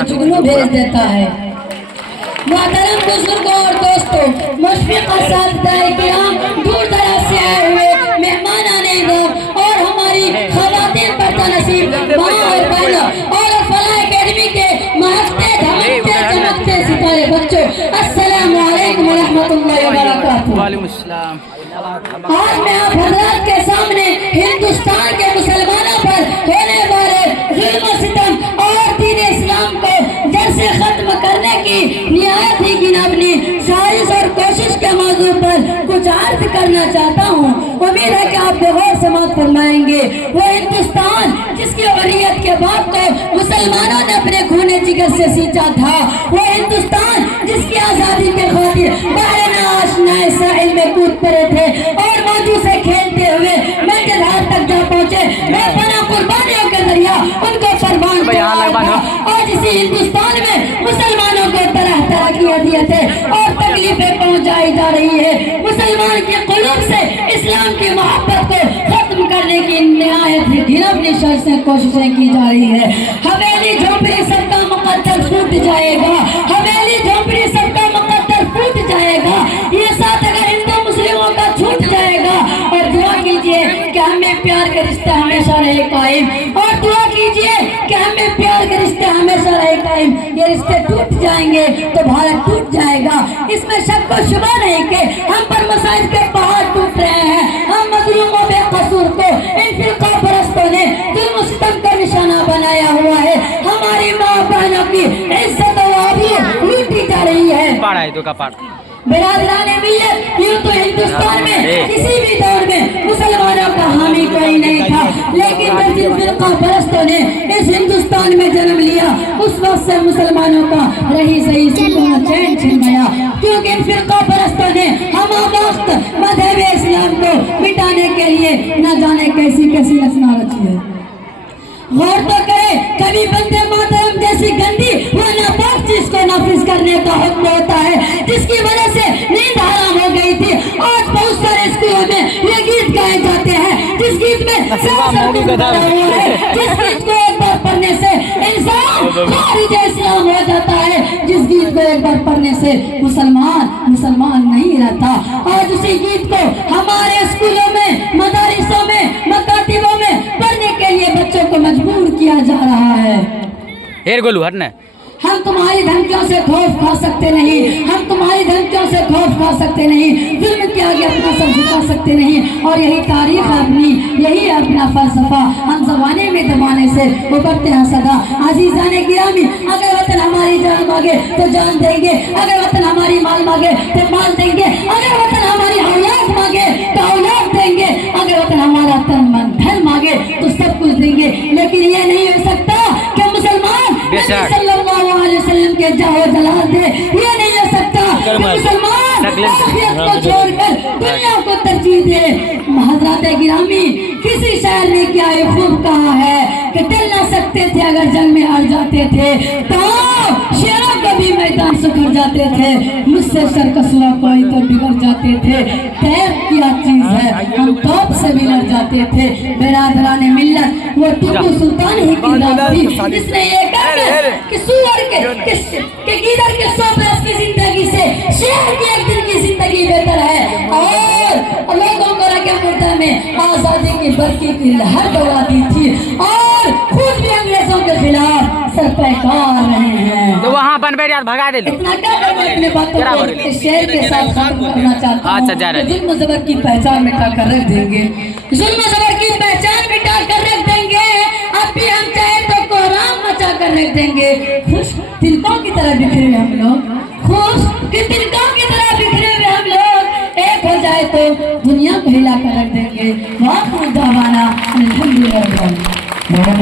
को जुगनू भेज देता है। मोहतरम बुजुर्गों और दोस्तों, मुशफिक असातिज़ाए किराम, दूर दराज से आए हुए मेहमान आने और हमारी ख़वातीन बरतनसीब माँ और बहनों और फलाह एकेडमी के महकते धमकते चमकते सितारे बच्चों, अस्सलामु अलैकुम व रहमतुल्लाहि व बरकातुहू। वालेकुम अस्सलाम। आज मैं आप हज़रात के सामने हिंदुस्तान के मुसलमानों पर होने वाले जुल्म सितम और दीन इस्लाम को जड़ से खत्म करने की निहायत ही गिनावनी साजिश और कोशिश के मौजू पर कुछ अर्ज करना चाहता हूँ। उम्मीद है कि आप गौर समाअत फरमाएंगे। वो हिंदुस्तान जिसकी हुर्रियत के बाद को मुसलमानों ने अपने खूने जिगर से सींचा था, वो हिंदुस्तान जिसकी आज़ादी के खातिर बहरे आशनाए साहिल में कूद पड़े थे और मौजू से खेलते हुए मंजिल हाथ तक जा पहुंचे, मैं फना कुर्बानियों के जरिया उनको फरमान था। आज इसी हिंदुस्तान में मुसलमानों को तरह तरह की अदियतें और तकलीफें पहुंचाई जा रही है। मुसलमान के क़ुलूब से इस्लाम की मोहब्बत को खत्म करने की निहायत ही घिनौनी कोशिशें की जा रही है। हवेली झोंपड़ी सबका मुकद्दर फूट जाएगा, हवेली झोंपड़ी सबका मुकद्दर फूट जाएगा। ये साथ अगर हिंदू मुस्लिमों का छूट जाएगा। और दुआ कीजिए कि हमें प्यार के रिश्ते हमेशा रहे कायम, और दुआ कीजिए कि हमें प्यार के रिश्ते हमेशा रहे कायम। ये रिश्ते टूट जाएंगे तो भारत टूट जाएगा, इसमें शक व शुबा नहीं कि हम पर मसाइल के पहाड़ टूट रहे हैं। हम मजलूमों बेकसूर को इन फिरका परस्तों ने जुल्म सितम का निशाना बनाया हुआ है। हमारी माँ बहनों की इज्जत और आबरू लूटी जा रही है। बिरादराने मिल्लत, यूं तो हिंदुस्तान में किसी भी दौर में मुसलमानों का हामी कोई नहीं था, लेकिन जब जिन फिरका परस्तों ने इस हिंदुस्तान में जन्म लिया, उस वक्त से मुसलमानों का रही सही सुकून चैन छिन गया, क्योंकि इन फिरका परस्तों ने हम वक्त मज़हब इस्लाम को मिटाने के लिए न जाने कैसी कैसी रचना रची है। गौर तो करे, कभी बंदे मातरम जैसी गंदी व नापाक चीज को नाफिज करने का हुक्म होता है, जिसकी वजह से नींद हराम हो गई थी। आज बहुत सारे स्कूलों में ये गीत गाए जाते हैं, जिस गीत में जिस गीत को एक बार पढ़ने से इंसान खारिज इस्लाम हो जाता है, जिस गीत को एक बार पढ़ने से मुसलमान नहीं रहता। आज उसी गीत को हमारे स्कूलों में, मदारिसों में, मकातिबों में पढ़ने के लिए बच्चों को मजबूर किया जा रहा है। हम तुम्हारी धमकियों से खौफ खा सकते नहीं, हम तुम्हारी धमकियों से खौफ खा सकते नहीं, जुल्म के आगे अपना सर झुका सकते नहीं। और यही तारीख है अपनी, यही है अपना फलसफा। हम ज़माने में दबाने से उबरते हैं सदा। अज़ीज़ाने गिरामी, अगर वतन हमारी जान मांगे तो जान देंगे, अगर वतन हमारी माल मांगे तो माल देंगे, अगर वतन हमारी औलाद मांगे तो औलाद देंगे, अगर वतन हमारा तन मन धन मांगे तो सब कुछ देंगे। लेकिन ये नहीं हो सकता कि मुसलमान सल्लल्लाहु अलैहि वसल्लम के जाहो जलाल दे। ये नहीं हो सकता कि मुसलमान आखिरत को छोड़कर दुनिया को तरजीह दे। हज़रात गिरामी, किसी शायर ने क्या ये खूब कहा है कि टल ना सकते थे अगर जंग में हार जाते थे, तो शेरों को भी मैदान सुखड़ जाते थे, मुझसे सरकसुआ कोई तो बिगड़ जाते थे। तैर क्या चीज है, हम तोप से भी लड़ जाते थे। बिरादराने मिल्लत, वो टीपू सुल्तान ही की रात थी जिसने ये कहा कि सूअर के गीदड़ के 100 बरस की जिंदगी से शेर की एक दिन की जिंदगी बेहतर है। और लोगों को रखे मुर्दा में आजादी की बरकी की लहर दौड़ाती थी, और खुद भी अंग्रेजों के खिलाफ सर पैकार रहे हैं। तो वहाँ बनबेरिया भगा दे। इतना क्या करना, अपने बातों को शेर के साथ खत्म करना चाहता हूँ। जुल्म ज़बर की पहचान मिटा कर रख देंगे, जुल्म ज़बर की पहचान मिटा कर रख देंगे। अब भी हम चाहे तो कोहराम मचा कर रख देंगे। खुश तिलकों की तरह बिखरे हुए हम लोग, खुश कि तिलकों की तरह बिखरे हुए हम लोग एक हो जाए तो दुनिया को हिला कर रख देंगे। वाह खुदा वाला अल्हम्दुलिल्लाह।